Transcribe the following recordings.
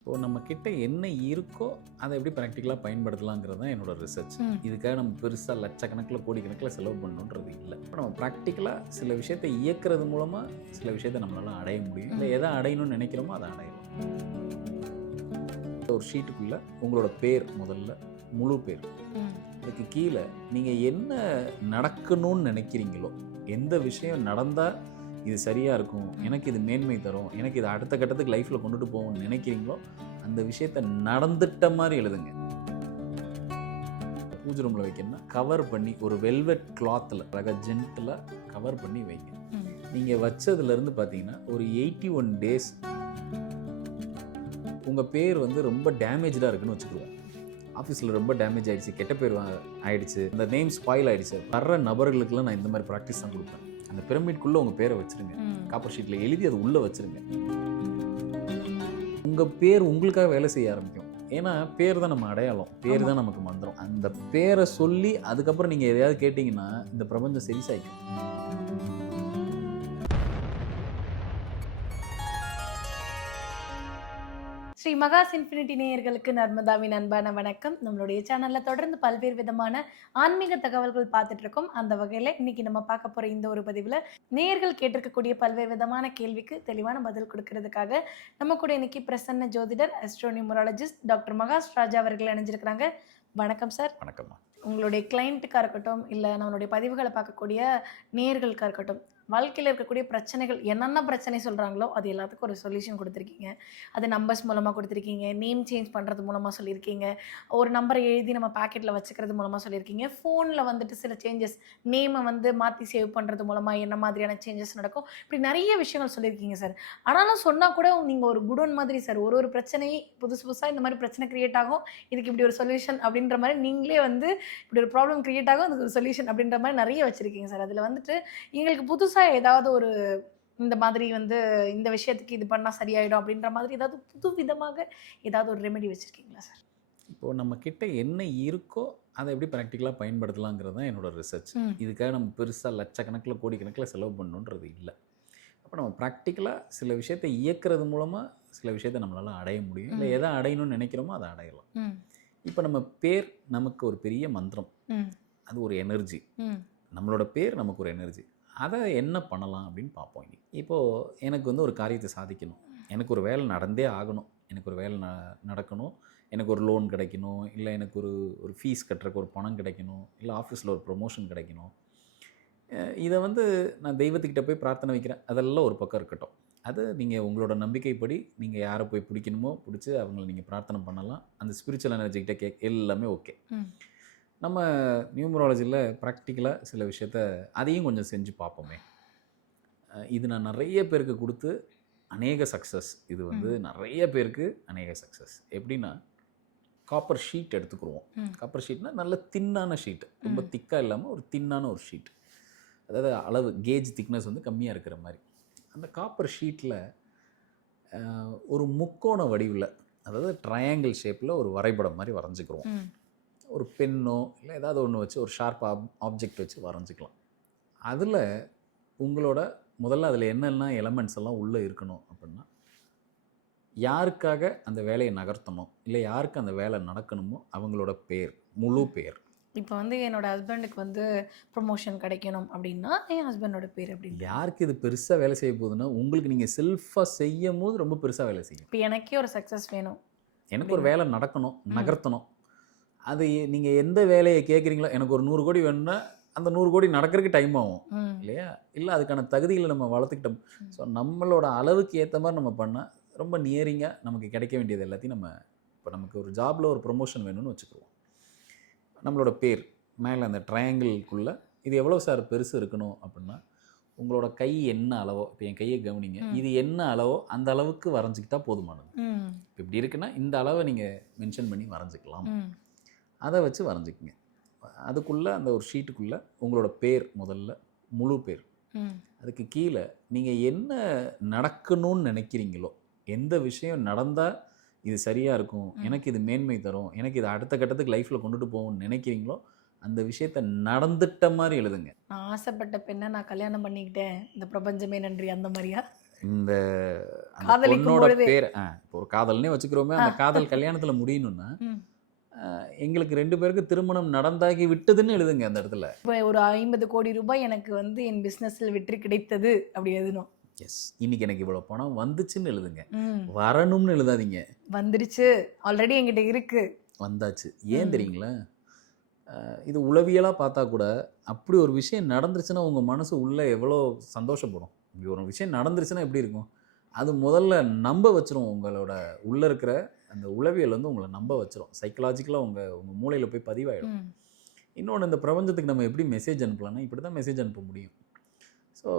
இப்போ நம்ம கிட்ட என்ன இருக்கோ அதை எப்படி ப்ராக்டிக்கலாக பயன்படுத்தலாங்கிறது தான் என்னோட ரிசர்ச். இதுக்காக நம்ம பெருசாக லட்சக்கணக்கில் கோடிக்கணக்கில் செலவு பண்ணணுன்றது இல்லை. இப்போ நம்ம ப்ராக்டிக்கலாக சில விஷயத்தை இயக்கிறது மூலமாக சில விஷயத்தை நம்மளால அடைய முடியும். இல்லை எதை அடையணும்னு நினைக்கிறோமோ அதை அடையலாம். ஒரு ஷீட்டுக்குள்ளே உங்களோட பேர், முதல்ல முழு பேர், அதுக்கு கீழே நீங்கள் என்ன நடக்கணும்னு நினைக்கிறீங்களோ, எந்த விஷயம் நடந்தால் இது சரியாக இருக்கும், எனக்கு இது மேன்மை தரும், எனக்கு இது அடுத்த கட்டத்துக்கு லைஃப்பில் கொண்டுட்டு போகணும்னு நினைக்கிறீங்களோ அந்த விஷயத்த நடந்துட்ட மாதிரி எழுதுங்க. பூஜை ரூமில் வைக்கணும்னா கவர் பண்ணி ஒரு வெல்வெட் கிளாத்தில் ரக ஜென்டில் கவர் பண்ணி வைங்க. நீங்கள் வச்சதுலேருந்து பார்த்தீங்கன்னா ஒரு 81 டேஸ் உங்கள் பேர் வந்து ரொம்ப டேமேஜாக இருக்குன்னு வச்சுக்குவோம். ஆஃபீஸில் ரொம்ப டேமேஜ் ஆகிடுச்சு, கெட்ட பேர் ஆகிடுச்சு, இந்த நேம் ஸ்பாயில் ஆகிடுச்சு, வர்ற நபர்களுக்கெல்லாம் நான் இந்த மாதிரி ப்ராக்டிஸ் தான் கொடுப்பேன். அந்த பிரமிட்குள்ளே உங்கள் பேரை வச்சுருங்க, காப்பர் ஷீட்டில் எழுதி அது உள்ளே வச்சுருங்க. உங்கள் பேர் உங்களுக்காக வேலை செய்ய ஆரம்பிக்கும். ஏன்னா பேர் தான் நம்ம அடையாளம், பேர் தான் நமக்கு மந்திரம். அந்த பேரை சொல்லி அதுக்கப்புறம் நீங்கள் எதையாவது கேட்டிங்கன்னா இந்த பிரபஞ்சம் சரிசாய்க்கும். ஸ்ரீ மகாஸ் இன்ஃபினிட்டி நேயர்களுக்கு நர்மதாவின் அன்பான வணக்கம். நம்மளுடைய சேனலில் தொடர்ந்து பல்வேறு விதமான ஆன்மீக தகவல்கள் பார்த்துட்டு இருக்கோம். அந்த வகையில் இன்னைக்கு நம்ம பார்க்க போகிற இந்த ஒரு பதிவில் நேயர்கள் கேட்டிருக்கக்கூடிய பல்வேறு விதமான கேள்விக்கு தெளிவான பதில் கொடுக்கறதுக்காக நம்ம கூட இன்னைக்கு பிரசன்ன ஜோதிடர், அஸ்ட்ரோனியூமராலஜிஸ்ட் டாக்டர் மகாஸ் ராஜா அவர்கள் இணைஞ்சிருக்கிறாங்க. வணக்கம் சார். வணக்கம்மா. உங்களுடைய கிளைண்ட்டுக்காக இருக்கட்டும், இல்லை நம்மளுடைய பதிவுகளை பார்க்கக்கூடிய நேயர்களுக்காக இருக்கட்டும், வாழ்க்கையில் இருக்கக்கூடிய பிரச்சனைகள் என்னென்ன பிரச்சனை சொல்கிறாங்களோ அது எல்லாத்துக்கும் ஒரு சொல்யூஷன் கொடுத்துருக்கீங்க. அது நம்பர்ஸ் மூலமாக கொடுத்துருக்கீங்க, நேம் சேஞ்ச் பண்ணுறது மூலமாக சொல்லியிருக்கீங்க, ஒரு நம்பரை எழுதி நம்ம பேக்கெட்டில் வச்சுக்கிறது மூலமாக சொல்லியிருக்கீங்க, ஃபோனில் வந்துட்டு சில சேஞ்சஸ், நேமை வந்து மாற்றி சேவ் பண்ணுறது மூலமாக என்ன மாதிரியான சேஞ்சஸ் நடக்கும், இப்படி நிறைய விஷயங்கள் சொல்லியிருக்கீங்க சார். ஆனாலும் சொன்னால் கூட நீங்கள் ஒரு குடோன் மாதிரி சார், ஒரு பிரச்சனை புதுசு புதுசாக இந்த மாதிரி பிரச்சனை க்ரியேட் ஆகும், இதுக்கு இப்படி ஒரு சொல்யூஷன் அப்படின்ற மாதிரி நீங்களே வந்து இப்படி ஒரு ப்ராப்ளம் க்ரியேட் ஆகும், அதுக்கு ஒரு சொல்யூஷன் அப்படின்ற மாதிரி நிறைய வச்சுருக்கீங்க சார். அதில் வந்துட்டு எங்களுக்கு புதுசாக ஏதாவது ஒரு இந்த மாதிரி வந்து இந்த விஷயத்துக்கு இது பண்ணால் சரியாயிடும் அப்படின்ற மாதிரி ஏதாவது புது விதமாக ஏதாவது ஒரு ரெமெடி வச்சுருக்கீங்களா சார்? இப்போது நம்ம கிட்ட என்ன இருக்கோ அதை எப்படி ப்ராக்டிக்கலாக பயன்படுத்தலாங்கிறது தான் என்னோட ரிசர்ச். இதுக்காக நம்ம பெருசாக லட்சக்கணக்கில் கோடிக்கணக்கில் செலவு பண்ணணுன்றது இல்லை. அப்போ நம்ம ப்ராக்டிக்கலாக சில விஷயத்தை இயக்கிறது மூலமாக சில விஷயத்தை நம்மளால் அடைய முடியும். இல்லை எதை அடையணும்னு நினைக்கிறோமோ அதை அடையலாம். இப்போ நம்ம பேர் நமக்கு ஒரு பெரிய மந்திரம், அது ஒரு எனர்ஜி. நம்மளோட பேர் நமக்கு ஒரு எனர்ஜி. அதை என்ன பண்ணலாம் அப்படின்னு பார்ப்போம். இப்போது எனக்கு வந்து ஒரு காரியத்தை சாதிக்கணும், எனக்கு ஒரு வேலை நடந்தே ஆகணும், எனக்கு ஒரு வேலை நடக்கணும், எனக்கு ஒரு லோன் கிடைக்கணும், இல்லை எனக்கு ஒரு ஃபீஸ் கட்டுறக்கு ஒரு பணம் கிடைக்கணும், இல்லை ஆஃபீஸில் ஒரு ப்ரொமோஷன் கிடைக்கணும். இதை வந்து நான் தெய்வத்துக்கிட்ட போய் பிரார்த்தனை வைக்கிறேன், அதெல்லாம் ஒரு பக்கம் இருக்கட்டும். அது நீங்கள் உங்களோட நம்பிக்கைப்படி நீங்கள் யாரை போய் பிடிக்கணுமோ பிடிச்சி அவங்கள நீங்கள் பிரார்த்தனை பண்ணலாம். அந்த ஸ்பிரிச்சுவல் எனர்ஜிக்கிட்ட எல்லாமே ஓகே. நம்ம நியூமராலஜியில் ப்ராக்டிக்கலாக சில விஷயத்த அதையும் கொஞ்சம் செஞ்சு பார்ப்போமே. இது நான் நிறைய பேருக்கு கொடுத்து அநேக சக்ஸஸ். இது வந்து நிறைய பேருக்கு அநேக சக்ஸஸ். எப்படின்னா, காப்பர் ஷீட் எடுத்துக்கிடுவோம். காப்பர் ஷீட்னால் நல்ல தின்னான ஷீட், ரொம்ப திக்காக இல்லாமல் ஒரு தின்னான ஒரு ஷீட், அதாவது அளவு கேஜ் திக்னஸ் வந்து கம்மியாக இருக்கிற மாதிரி. அந்த காப்பர் ஷீட்டில் ஒரு முக்கோண வடிவில், அதாவது ட்ரையாங்கிள் ஷேப்பில் ஒரு வரைபடம் மாதிரி வரைஞ்சிக்கிறோம். ஒரு பென்னோ இல்லை ஏதாவது ஒன்று வச்சு ஒரு ஷார்ப் ஆப்ஜெக்ட் வச்சு வரைஞ்சிக்கலாம். அதில் உங்களோட முதல்ல அதில் என்னெல்லாம் எலமெண்ட்ஸ் எல்லாம் உள்ளே இருக்கணும் அப்படின்னா, யாருக்காக அந்த வேலையை நகர்த்தணும், இல்லை யாருக்கு அந்த வேலை நடக்கணுமோ அவங்களோட பேர், முழு பேர். இப்போ வந்து என்னோடய ஹஸ்பண்டுக்கு வந்து ப்ரொமோஷன் கிடைக்கணும் அப்படின்னா என் ஹஸ்பண்டோட பேர். அப்படி யாருக்கு இது பெருசாக வேலை செய்ய போகுதுன்னா, உங்களுக்கு நீங்கள் செல்ஃபாக செய்யும் போது ரொம்ப பெருசாக வேலை செய்யும். இப்போ எனக்கே ஒரு சக்ஸஸ் வேணும், எனக்கு ஒரு வேலை நடக்கணும், நகர்த்தணும். அது நீங்கள் எந்த வேலையை கேட்குறீங்களோ, எனக்கு ஒரு 100 கோடி வேணும்னா அந்த 100 கோடி நடக்கிறதுக்கு டைம் ஆகும் இல்லையா? இல்லை அதுக்கான தகுதிகளை நம்ம வளர்த்துக்கிட்டோம். ஸோ நம்மளோட அளவுக்கு ஏற்ற மாதிரி நம்ம பண்ணால் ரொம்ப நியரிங்காக நமக்கு கிடைக்க வேண்டியது எல்லாத்தையும் நம்ம, இப்போ நமக்கு ஒரு ஜாபில் ஒரு ப்ரொமோஷன் வேணும்னு வச்சுக்குவோம். நம்மளோட பேர் மேலே அந்த ட்ரையாங்கிள்குள்ளே இது எவ்வளோ சார் பெருசு இருக்கணும் அப்படின்னா, உங்களோட கை என்ன அளவோ, இப்போ என் கையை கவனிங்க, இது என்ன அளவோ அந்த அளவுக்கு வரைஞ்சிக்கிட்டா போதுமானது. இப்போ இப்படி இருக்குன்னா இந்த அளவை நீங்கள் மென்ஷன் பண்ணி வரைஞ்சிக்கலாம். அதை வச்சு வரைஞ்சிக்கங்க. அதுக்குள்ளே அந்த ஒரு ஷீட்டுக்குள்ளே உங்களோட பேர், முதல்ல முழு பேர், அதுக்கு கீழே நீங்கள் என்ன நடக்கணும்னு நினைக்கிறீங்களோ, எந்த விஷயம் நடந்தால் இது சரியாக இருக்கும், எனக்கு இது மேன்மை தரும், எனக்கு இது அடுத்த கட்டத்துக்கு லைஃப்பில் கொண்டுட்டு போகணும்னு நினைக்கிறீங்களோ அந்த விஷயத்த நடந்துட்ட மாதிரி எழுதுங்க. நான் ஆசைப்பட்ட பெண்ணை நான் கல்யாணம் பண்ணிக்கிட்டேன், இந்த பிரபஞ்சமே நன்றி, அந்த மாதிரியா? இந்த அந்த காதலிக்கும் பொண்ணோட பொழுதே. பேர் இப்போ ஒரு காதல்னே வச்சுக்கிறோமே, அந்த காதல் கல்யாணத்தில் முடியணும்னா ம். எங்களுக்கு 2 பேருக்கு திருமணம் நடந்தாகி விட்டதுன்னு எழுதுங்க அந்த இடத்துல. இப்போ ஒரு 50 கோடி ரூபாய் எனக்கு வந்து என் பிசினஸ்ல வெற்றி கிடைத்தது அப்படி எழுதணும். எஸ், இன்னைக்கு எனக்கு இவ்வளோ பணம் வந்துச்சுன்னு எழுதுங்க, ம். வரணும்னு எழுதாதீங்க. வந்துருச்சு, ஆல்ரெடி என்கிட்ட இருக்கு. வந்தாச்சு. ஏன் ம். தெரியுங்களா? இது உளவியலாக பார்த்தா கூட அப்படி ஒரு விஷயம் நடந்துருச்சுன்னா உங்கள் மனசு உள்ளே எவ்வளோ சந்தோஷப்படும். இப்படி ஒரு விஷயம் நடந்துருச்சுன்னா எப்படி இருக்கும்? அது முதல்ல நம்ப வச்சிரும். உங்களோட உள்ளே இருக்கிற அந்த உளவியல் வந்து உங்களை நம்ப வச்சிரும். சைக்கலாஜிக்கலாக உங்கள் மூளையில் போய் பதிவாயிடும். ம். இன்னொன்று, இந்த பிரபஞ்சத்துக்கு நம்ம எப்படி மெசேஜ் அனுப்பலாம்னா இப்படி தான் மெசேஜ் அனுப்ப முடியும். ஸோ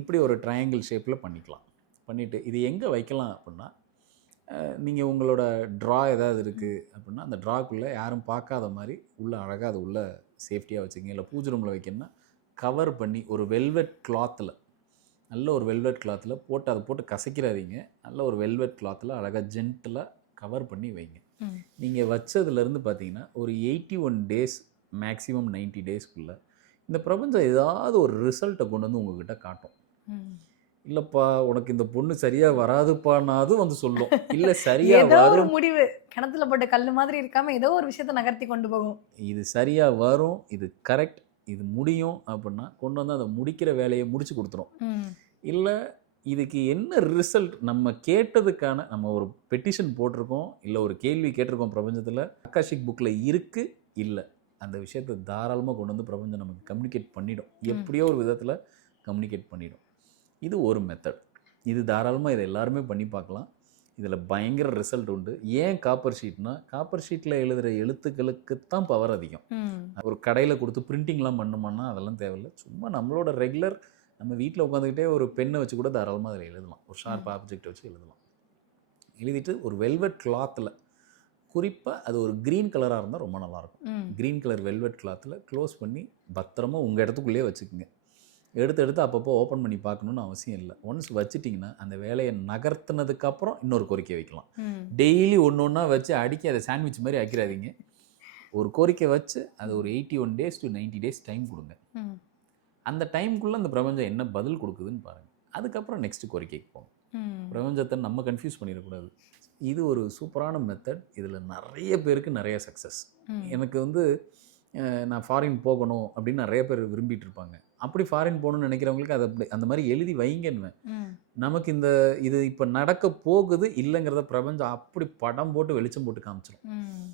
இப்படி ஒரு ட்ரையாங்கிள் ஷேப்பில் பண்ணிக்கலாம். பண்ணிவிட்டு இது எங்கே வைக்கலாம் அப்படின்னா, நீங்கள் உங்களோட ட்ரா ஏதாவது இருக்குது அப்படின்னா அந்த ட்ராக்குள்ளே யாரும் பார்க்காத மாதிரி உள்ளே அழகாக அது உள்ளே சேஃப்டியாக வச்சுக்கோங்க. இல்லை பூஜை ரூமில் வைக்கணும்னா கவர் பண்ணி ஒரு வெல்வெட் கிளாத்தில், நல்ல ஒரு வெல்வெட் கிளாத்தில் போட்டு அதை போட்டு கசைக்கிறாதீங்க. நல்ல ஒரு வெல்வெட் கிளாத்தில் அழகாக ஜென்டிலாக கவர் பண்ணி வைங்க. ம். நீங்கள் வச்சதுலேருந்து பார்த்தீங்கன்னா ஒரு 81 டேஸ் மேக்ஸிமம் 90 டேஸ்க்குள்ளே இந்த பிரபஞ்சம் ஏதாவது ஒரு ரிசல்ட்டை கொண்டு வந்து உங்ககிட்ட காட்டும். ம். இல்லைப்பா உனக்கு இந்த பொண்ணு சரியாக வராதுப்பானாது வந்து சொல்லும். இல்லை சரியாக ஏதோ ஒரு வரும், முடிவு கிணத்துல போட்ட கல்லு மாதிரி இருக்காம ஏதோ ஒரு விஷயத்தை நகர்த்தி கொண்டு போகும். இது சரியாக வரும், இது கரெக்ட், இது முடியும் அப்படின்னா கொண்டு வந்து அதை முடிக்கிற வேலையை முடிச்சு கொடுத்துரும். ம். இல்லை இதுக்கு என்ன ரிசல்ட் நம்ம கேட்டதுக்கான, நம்ம ஒரு பெட்டிஷன் போட்டிருக்கோம், இல்லை ஒரு கேள்வி கேட்டிருக்கோம் பிரபஞ்சத்தில், அக்காஷிக் புக்கில் இருக்குது, இல்லை அந்த விஷயத்தை தாராளமாக கொண்டு வந்து பிரபஞ்சம் நமக்கு கம்யூனிகேட் பண்ணிடும். எப்படியோ ஒரு விதத்தில் கம்யூனிகேட் பண்ணிடும். இது ஒரு மெத்தட். இது தாராளமாக இதை எல்லாருமே பண்ணி பார்க்கலாம். இதில் பயங்கர ரிசல்ட் உண்டு. ஏன் காப்பர் ஷீட்னா, காப்பர் ஷீட்டில் எழுதுகிற எழுத்துக்களுக்கு தான் பவர் அதிகம். ம். ஒரு கடையில் கொடுத்து பிரிண்டிங்லாம் பண்ணோம்னா அதெல்லாம் தேவையில்லை. சும்மா நம்மளோட ரெகுலர் நம்ம வீட்டில் உட்காந்துக்கிட்டே ஒரு பெண்ணை வச்சு கூட தாராளமாக அதில் எழுதலாம். ஒரு ஷார்ப் ஆப்ஜெக்ட் வச்சு எழுதலாம். எழுதிட்டு ஒரு வெல்வெட் கிளாத்தில், குறிப்பாக அது ஒரு க்ரீன் கலராக இருந்தால் ரொம்ப நல்லாயிருக்கும். ம். க்ரீன் கலர் வெல்வெட் கிளாத்தில் க்ளோஸ் பண்ணி பத்திரமா உங்கள் இடத்துக்குள்ளேயே வச்சுக்கோங்க. எடுத்து அப்பப்போ ஓப்பன் பண்ணி பார்க்கணுன்னு அவசியம் இல்லை. ஒன்ஸ் வச்சுட்டிங்கன்னா அந்த வேலையை நகர்த்தினதுக்கப்புறம் இன்னொரு கோரிக்கை வைக்கலாம். ம். டெய்லி ஒன்று ஒன்றா வச்சு அடிக்க அதை சாண்ட்விச் மாதிரி ஆக்கிறாதீங்க. ஒரு கோரிக்கை வச்சு அது ஒரு 81 டேஸ் டு 90 டேஸ் டைம் கொடுங்க. ம். அந்த டைமுக்குள்ளே அந்த பிரபஞ்சம் என்ன பதில் கொடுக்குதுன்னு பாருங்கள். அதுக்கப்புறம் நெக்ஸ்ட் கோரிக்கைக்கு போகும். ம். பிரபஞ்சத்தை நம்ம கன்ஃபியூஸ் பண்ணிடக்கூடாது. இது ஒரு சூப்பரான மெத்தட். இதில் நிறைய பேருக்கு நிறைய சக்ஸஸ். ம். எனக்கு வந்து நான் ஃபாரின் போகணும் அப்படின்னு நிறைய பேர் விரும்பிட்டு இருப்பாங்க. அப்படி ஃபாரின் போகணும்னு நினைக்கிறவங்களுக்கு அதை அப்படி அந்த மாதிரி எழுதி வைங்கன்னு. ம். நமக்கு இது இப்போ நடக்க போகுது இல்லைங்கிறத பிரபஞ்சம் அப்படி படம் போட்டு வெளிச்சம் போட்டு காமிச்சிடும். ம்.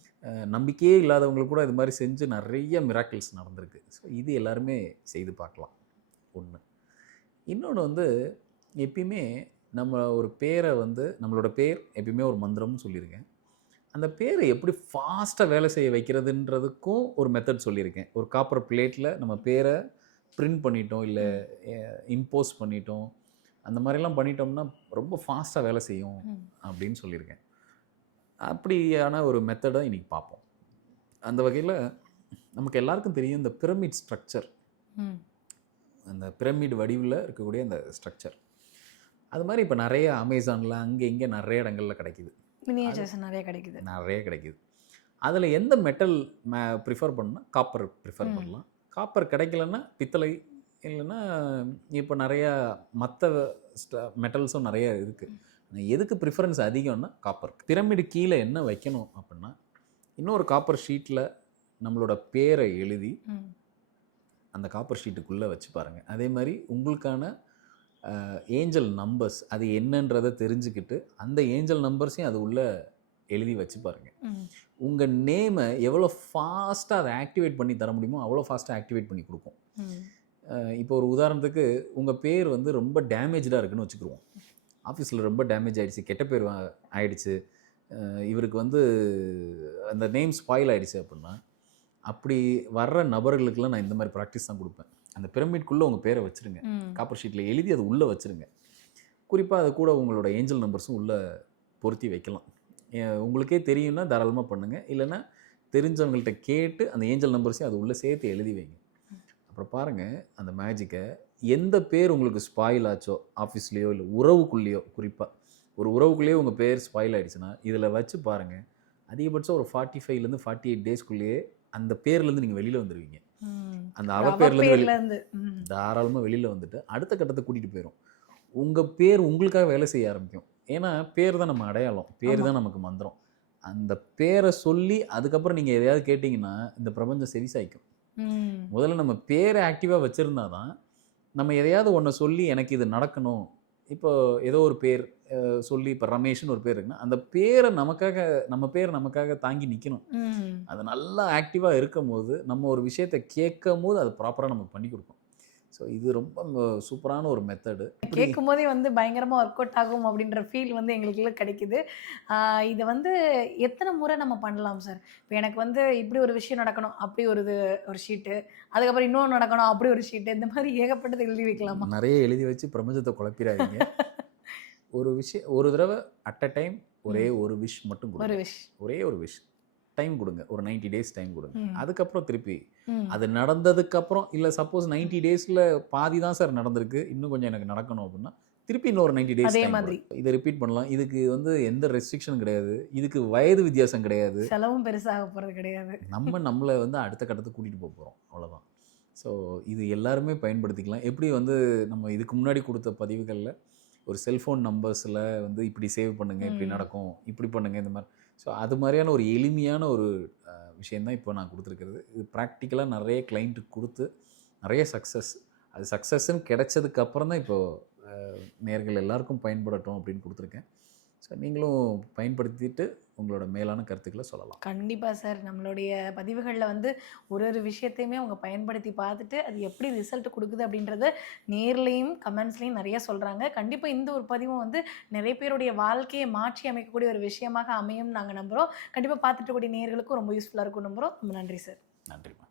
நம்பிக்கையே இல்லாதவங்களுக்கு கூட இது மாதிரி செஞ்சு நிறைய மிராக்கிள்ஸ் நடந்திருக்கு. ஸோ இது எல்லாருமே செய்து பார்க்கலாம். ஒன்று. இன்னொன்று வந்து எப்பயுமே நம்ம ஒரு பேரை வந்து, நம்மளோட பேர் எப்பயுமே ஒரு மந்திரம்னு சொல்லியிருக்கேன். அந்த பேரை எப்படி ஃபாஸ்ட்டாக வேலை செய்ய வைக்கிறதுன்றதுக்கும் ஒரு மெத்தட் சொல்லியிருக்கேன். ஒரு காப்பர் பிளேட்டில் நம்ம பேரை பிரிண்ட் பண்ணிட்டோம், இல்லை இம்போஸ் பண்ணிட்டோம், அந்த மாதிரிலாம் பண்ணிட்டோம்னா ரொம்ப ஃபாஸ்ட்டாக வேலை செய்யும் ம். அப்படின்னு சொல்லியிருக்கேன். அப்படியான ஒரு மெத்தடை இன்றைக்கி பார்ப்போம். அந்த வகையில் நமக்கு எல்லாருக்கும் தெரியும் இந்த பிரமிட் ஸ்ட்ரக்சர், ம். அந்த பிரமிட் வடிவில் இருக்கக்கூடிய அந்த ஸ்ட்ரக்சர். அது மாதிரி இப்போ நிறைய அமேசானில் அங்கே இங்கே நிறைய இடங்களில் கிடைக்கிது. மினியேச்சர்ஸ் நிறைய கிடைக்குது. நிறைய கிடைக்கிது. அதில் எந்த மெட்டல் ப்ரிஃபர் பண்ணால் காப்பர் ப்ரிஃபர் ம். பண்ணலாம். காப்பர் கிடைக்கலன்னா பித்தளை, இல்லைன்னா இப்போ நிறையா மற்ற மெட்டல்ஸும் நிறைய இருக்குது. எதுக்கு ப்ரிஃபரன்ஸ் அதிகம்னா காப்பர். பிரமிடு கீழே என்ன வைக்கணும் அப்படின்னா, இன்னொரு காப்பர் ஷீட்டில் நம்மளோட பேரை எழுதி ம். அந்த காப்பர் ஷீட்டுக்குள்ளே வச்சு பாருங்கள். அதே மாதிரி உங்களுக்கான ஏஞ்சல் நம்பர்ஸ் அது என்னன்றதை தெரிஞ்சுக்கிட்டு அந்த ஏஞ்சல் நம்பர்ஸையும் அது உள்ளே எழுதி வச்சு பாருங்கள். ம். உங்கள் நேமை எவ்வளோ ஃபாஸ்ட்டாக அதை ஆக்டிவேட் பண்ணி தர முடியுமோ அவ்வளோ ஃபாஸ்ட்டாக ஆக்டிவேட் பண்ணி கொடுக்கும். ம். இப்போ ஒரு உதாரணத்துக்கு உங்கள் பேர் வந்து ரொம்ப டேமேஜாக இருக்குன்னு வச்சுக்கிடுவோம். ஆஃபீஸில் ரொம்ப டேமேஜ் ஆகிடுச்சு, கெட்ட பேர் ஆகிடுச்சு, இவருக்கு வந்து அந்த நேம் ஸ்பாயில் ஆகிடுச்சு அப்படின்னா, அப்படி வர்ற நபர்களுக்கெல்லாம் நான் இந்த மாதிரி ப்ராக்டிஸ் தான் கொடுப்பேன். அந்த பிரமிட்குள்ளே உங்கள் பேரை வச்சுருங்க. ம். காப்பர் ஷீட்டில் எழுதி அது உள்ளே வச்சுருங்க. குறிப்பாக அது கூட உங்களோட ஏஞ்சல் நம்பர்ஸும் உள்ளே பொருத்தி வைக்கலாம். உங்களுக்கே தெரியும்னா தாராளமாக பண்ணுங்கள். இல்லைன்னா தெரிஞ்சவங்கள்ட்ட கேட்டு அந்த ஏஞ்சல் நம்பர்ஸையும் அது உள்ளே சேர்த்து எழுதி வைங்க. அப்புறம் பாருங்கள் அந்த மேஜிக்கை. எந்த பேர் உங்களுக்கு ஸ்பாயில் ஆச்சோ ஆஃபீஸ்லேயோ இல்லை உறவுக்குள்ளேயோ, குறிப்பாக ஒரு உறவுக்குள்ளேயோ உங்கள் பேர் ஸ்பாயில் ஆகிடுச்சுன்னா இதில் வச்சு பாருங்கள். அதிகபட்சம் ஒரு 45லேருந்து 48 டேஸ்க்குள்ளேயே அந்த பேர்லேருந்து நீங்கள் வெளியில் வந்துடுவீங்க. ம். அந்த அவ அவ பேர்லேருந்து பேர்ல இருந்து. ம். தாராளமாக வெளியில் வந்துட்டு அடுத்த கட்டத்தை கூட்டிகிட்டு போயிடும். உங்கள் பேர் உங்களுக்காக வேலை செய்ய ஆரம்பிக்கும். ஏன்னா பேர் தான் நம்ம அடையாளம், பேர் ஆமா. தான் நமக்கு மந்திரம். அந்த பேரை சொல்லி அதுக்கப்புறம் நீங்கள் எதையாவது கேட்டிங்கன்னா இந்த பிரபஞ்சம் செவிசாய்க்கும். ம். முதல்ல நம்ம பேரை ஆக்டிவாக வச்சுருந்தா தான் நம்ம எதையாவது ஒன்று சொல்லி எனக்கு இது நடக்கணும். இப்போ ஏதோ ஒரு பேர் சொல்லி இப்போ ரமேஷ்னு ஒரு பேர் இருக்குன்னா அந்த பேரை நமக்காக நம்ம பேர் நமக்காக தாங்கி நிற்கணும். ம். அது நல்லா ஆக்டிவாக இருக்கும்போது நம்ம ஒரு விஷயத்தை கேட்கும் போது அது ப்ராப்பராக நமக்கு பண்ணி கொடுக்கும். ஸோ இது ரொம்ப சூப்பரான ஒரு மெத்தடு. கேட்கும் போதே வந்து பயங்கரமா ஒர்க் அவுட் ஆகும் அப்படின்ற ஃபீல் வந்து எங்களுக்குள்ள கிடைக்குது. இதை வந்து எத்தனை முறை நம்ம பண்ணலாம் சார்? இப்போ எனக்கு வந்து இப்படி ஒரு விஷயம் நடக்கணும், அப்படி ஒரு ஷீட்டு, அதுக்கப்புறம் இன்னொன்று நடக்கணும், அப்படி ஒரு ஷீட்டு, இந்த மாதிரி ஏகப்பட்டது எழுதி வைக்கலாமா? நிறைய எழுதி வச்சு பிரபஞ்சத்தை குழப்பிடாதீங்க. ஒரு விஷயம் ஒரு தடவை அட் அ டைம் ஒரே ஒரு விஷ் மட்டும் ஒரு கொடுங்க. விஷ். ஒரே ஒரு விஷ் டைம் கொடுங்க. ஒரு 90 டேஸ் டைம் கொடுங்க. ம். அதுக்கப்புறம் திருப்பி ம். அது நடந்ததுக்கப்புறம் இல்லை சப்போஸ் 90 டேஸில் பாதி தான் சார் நடந்திருக்கு, இன்னும் கொஞ்சம் எனக்கு நடக்கணும் அப்படின்னா திருப்பி இன்னொரு 90 டேஸ் அதே டைம் மாதிரி. இதை ரிப்பீட் பண்ணலாம். இதுக்கு வந்து எந்த ரெஸ்ட்ரிக்ஷனும் கிடையாது. இதுக்கு வயது வித்தியாசம் கிடையாது. செலவும் பெருசாக போகிறது கிடையாது. நம்மளை வந்து அடுத்த கட்டத்துக்கு கூட்டிகிட்டு போக போகிறோம், அவ்வளோதான். ஸோ இது எல்லாருமே பயன்படுத்திக்கலாம். எப்படி வந்து நம்ம இதுக்கு முன்னாடி கொடுத்த பதிவுகளில் ஒரு செல்ஃபோன் நம்பர்ஸில் வந்து இப்படி சேவ் பண்ணுங்கள், இப்படி ம். நடக்கும், இப்படி பண்ணுங்கள், இந்த மாதிரி. ஸோ அது மாதிரியான ஒரு எளிமையான ஒரு விஷயந்தான் இப்போ நான் கொடுத்துருக்கிறது. இது ப்ராக்டிக்கலாக நிறைய கிளைண்ட்டுக்கு கொடுத்து நிறைய சக்ஸஸ். அது சக்ஸஸ்ன்னு கிடைச்சதுக்கு அப்புறம் தான் இப்போது நேயர்கள் எல்லாருக்கும் பயன்படட்டும் அப்படின்னு கொடுத்துருக்கேன். ஸோ நீங்களும் பயன்படுத்திட்டு உங்களோட மேலான கருத்துக்களை சொல்லலாம். கண்டிப்பாக சார். நம்மளுடைய பதிவுகளில் வந்து ஒரு விஷயத்தையுமே அவங்க பயன்படுத்தி பார்த்துட்டு அது எப்படி ரிசல்ட் கொடுக்குது அப்படின்றத நேர்லேயும் கமெண்ட்ஸ்லேயும் நிறைய சொல்கிறாங்க. கண்டிப்பாக இந்த ஒரு பதிவும் வந்து நிறைய பேருடைய வாழ்க்கையை மாற்றி அமைக்கக்கூடிய ஒரு விஷயமாக அமையும் நாங்கள் நம்புகிறோம். கண்டிப்பாக பார்த்துட்டு கூடிய நேயர்களுக்கும் ரொம்ப யூஸ்ஃபுல்லாக இருக்கும் நம்புகிறோம். ரொம்ப நன்றி சார். நன்றிம்மா.